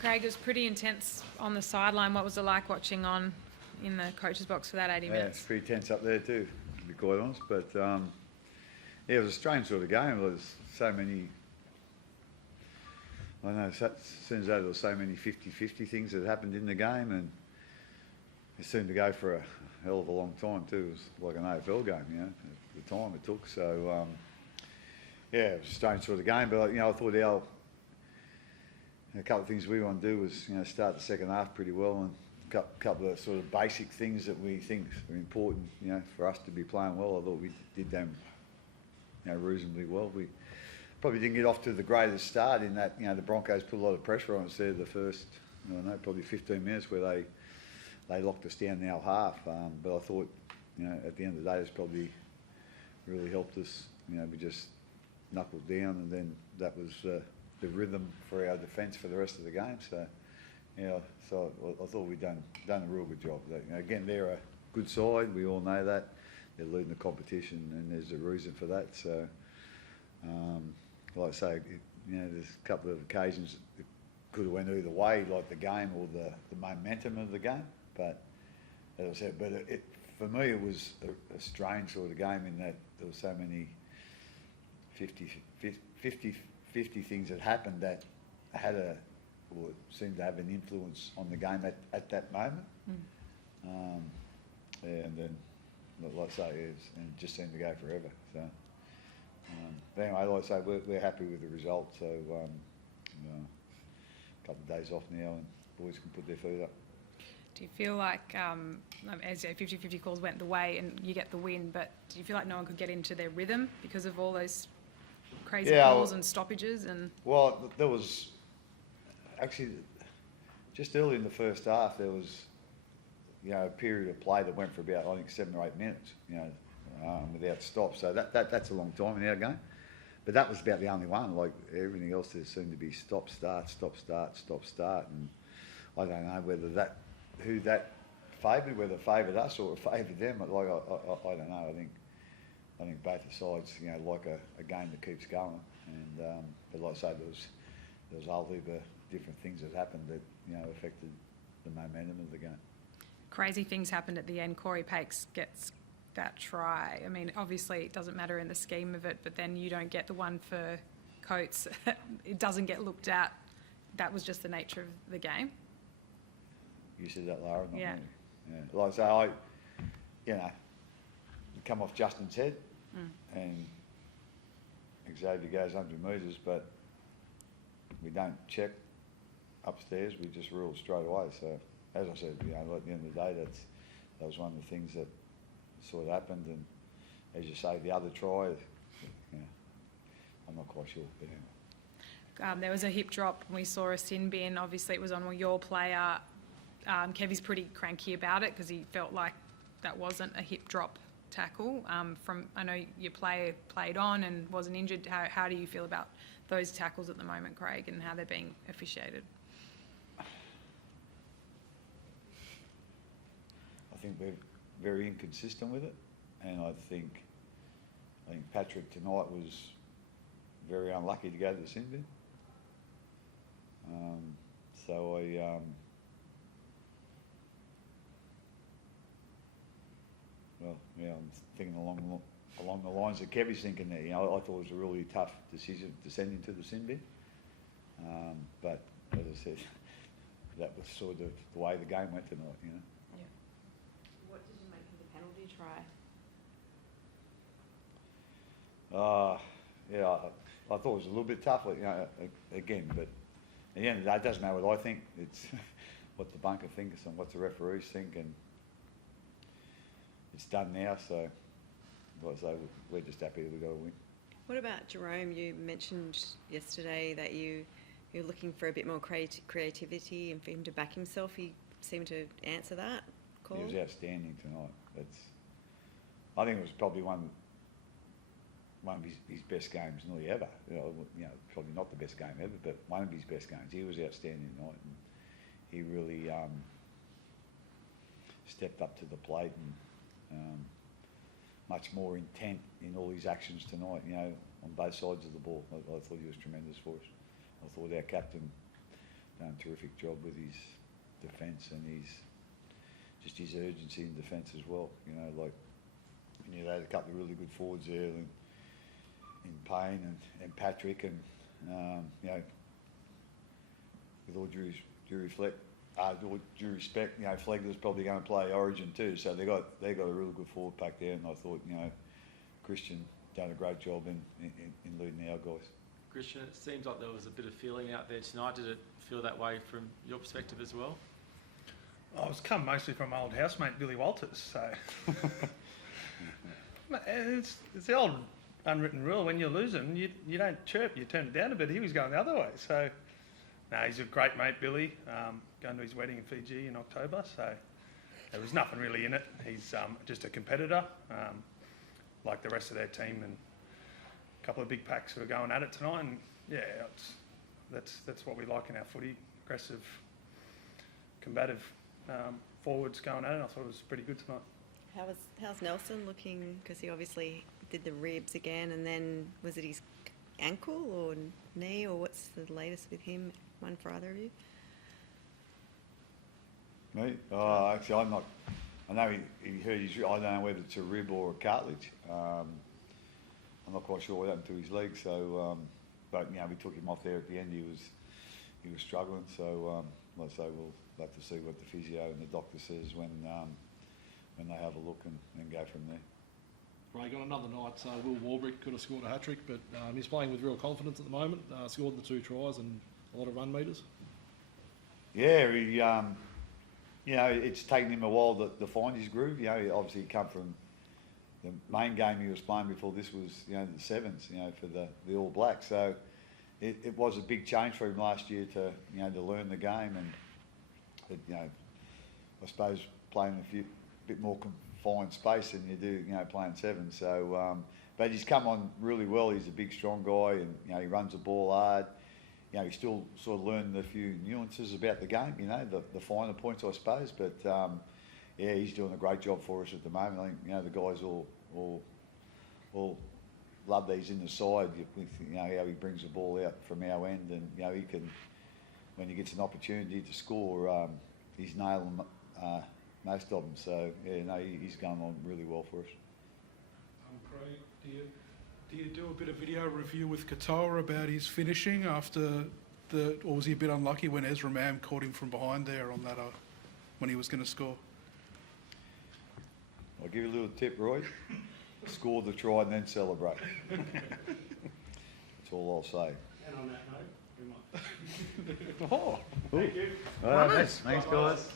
Craig, it was pretty intense on the sideline. What was it like watching on in the coach's box for that 80 minutes? It's pretty tense up there too, to be quite honest. But it was a strange sort of game. There was so many, I don't know, as soon as there was so many 50-50 things that happened in the game, and it seemed to go for a hell of a long time too. It was like an AFL game, at the time it took. So, it was a strange sort of game. But, I thought a couple of things we want to do was, start the second half pretty well, and a couple of sort of basic things that we think are important, for us to be playing well. I thought we did them, reasonably well. We probably didn't get off to the greatest start in that, the Broncos put a lot of pressure on us there the first, probably 15 minutes where they locked us down in our half. But I thought, at the end of the day, it's probably really helped us. We just knuckled down, and then that was the rhythm for our defence for the rest of the game. So, so I thought we'd done a real good job. Again, they're a good side. We all know that. They're leading the competition, and there's a reason for that. So, like I say, there's a couple of occasions it could have went either way, like the game or the momentum of the game. But as I said, for me it was a strange sort of game in that there were so many 50 things that happened that had or seemed to have an influence on the game at that moment. And then, like I say, and it just seemed to go forever. So, but anyway, like I say, we're happy with the result. So, a couple of days off now, and boys can put their feet up. Do you feel like, as 50-50 calls went the way and you get the win, but do you feel like no one could get into their rhythm because of all those crazy calls and stoppages? Well, there was actually just early in the first half there was a period of play that went for about, I think, 7 or 8 minutes, without stop. So that's a long time in our game. But that was about the only one. Like everything else, there seemed to be stop, start, stop, start, stop, start. And I don't know whether who that favoured, whether it favoured us or it favoured them. Like I don't know. I think both the sides, like a game that keeps going. And but like I say, there was a whole heap of different things that happened that affected the momentum of the game. Crazy things happened at the end. Corey Pakes gets that try. I mean, obviously it doesn't matter in the scheme of it, but then you don't get the one for Coates. It doesn't get looked at. That was just the nature of the game. You said that, Lara, not me. Yeah. Like I say, come off Justin's head, and Xavier goes 100 metres, but we don't check upstairs. We just rule straight away. So, as I said, at the end of the day, that was one of the things that sort of happened. And as you say, the other try, I'm not quite sure. But anyway. There was a hip drop, and we saw a sin bin. Obviously, it was on your player. Kevy's pretty cranky about it because he felt like that wasn't a hip drop tackle. I know your player played on and wasn't injured. How do you feel about those tackles at the moment, Craig, and how they're being officiated? I think we're very inconsistent with it, and I think Patrick tonight was very unlucky to go to the sin bin. I'm thinking along the lines that Kevy's thinking there. I thought it was a really tough decision to send him to the sin bin. But as I said, that was sort of the way the game went tonight. Yeah. What did you make of the penalty try? I thought it was a little bit tough, again, but at the end of the day, it doesn't matter what I think. It's what the bunker thinks and what the referees think, and it's done now. So, like I say, we're just happy that we got a win. What about Jerome? You mentioned yesterday that you're looking for a bit more creativity and for him to back himself. He seemed to answer that call. He was outstanding tonight. I think it was probably one of his best games nearly ever. Probably not the best game ever, but one of his best games. He was outstanding tonight, and he really stepped up to the plate and much more intent in all his actions tonight. On both sides of the ball. I thought he was tremendous for us. I thought our captain done a terrific job with his defence and his urgency in defence as well. You know, like they had a couple of really good forwards there in Payne and Patrick, and you know, with all due respect, you know, Flegler's probably going to play Origin too, so they got a really good forward pack there, and I thought, you know, Christian done a great job in leading our guys. Christian, it seems like there was a bit of feeling out there tonight. Did it feel that way from your perspective as well? I was come mostly from my old housemate Billy Walters, so it's the old unwritten rule: when you're losing, you don't chirp, you turn it down a bit. He was going the other way, so no, he's a great mate, Billy. Going to his wedding in Fiji in October, so there was nothing really in it. He's just a competitor, like the rest of their team, and a couple of big packs who are going at it tonight. And yeah, that's what we like in our footy: aggressive, combative forwards going at it. I thought it was pretty good tonight. How's Nelson looking? Because he obviously did the ribs again, and then was it his ankle or knee, or what's the latest with him? One for either of you? Me? Oh, actually, I'm not. I know he hurt his. I don't know whether it's a rib or a cartilage. I'm not quite sure what happened to his leg. So, but you know, we took him off there at the end. He was struggling. So, like I say, we'll have to see what the physio and the doctor says when they have a look and go from there. Craig, on another night, Will Warbrick could have scored a hat-trick, but he's playing with real confidence at the moment. Scored the 2 tries and a lot of run meters. Yeah, he, you know, it's taken him a while to find his groove. You know, obviously he come from the main game he was playing before this was, you know, the sevens, you know, for the All Blacks. So it was a big change for him last year to, you know, to learn the game, and you know, I suppose playing a bit more confined space than you do, you know, playing sevens. So, but he's come on really well. He's a big, strong guy, and you know, he runs the ball hard. You know, he's still sort of learning a few nuances about the game, you know, the finer points, I suppose. But yeah, he's doing a great job for us at the moment. I think, you know, the guys all love that he's in the side with, you know, how he brings the ball out from our end, and you know, he can, when he gets an opportunity to score, he's nailing most of them. So yeah, no, he's going on really well for us. Craig, do you do a bit of video review with Katoa about his finishing after or was he a bit unlucky when Ezra Mam caught him from behind there on that when he was going to score? I'll give you a little tip, Roy. Score the try and then celebrate. That's all I'll say. And on that note, we might... Oh, Thank you. Thanks, guys.